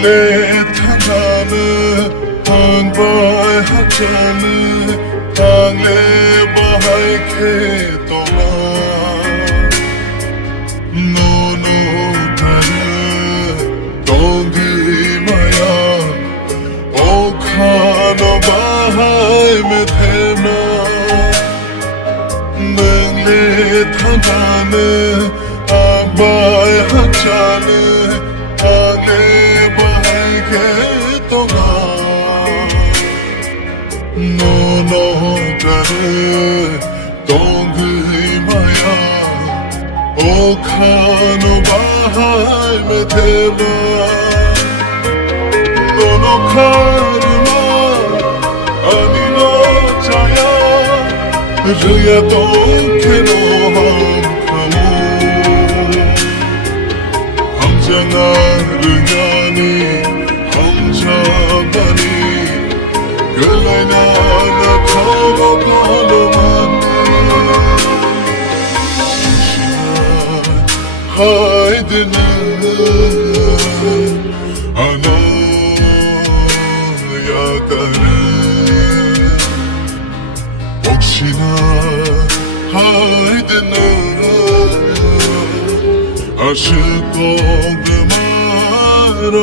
당레탕하는 Hambai 학자는 당레바하이케 동안 노노타르 동기마야 오카노 바하이 메테마 능레탕하는 Hambai 학자는 당레바하이케 동안 노노타르 동기마야 오카노 바하이 메테마 노노카르마 아니나 자야 르야 동케노 함카모 함장아 르냐니 함장아니 글라이나 나카노 가노만네 하이드 능응 아나야까르 혹시나 하이드 능응 아쉽고 그 말은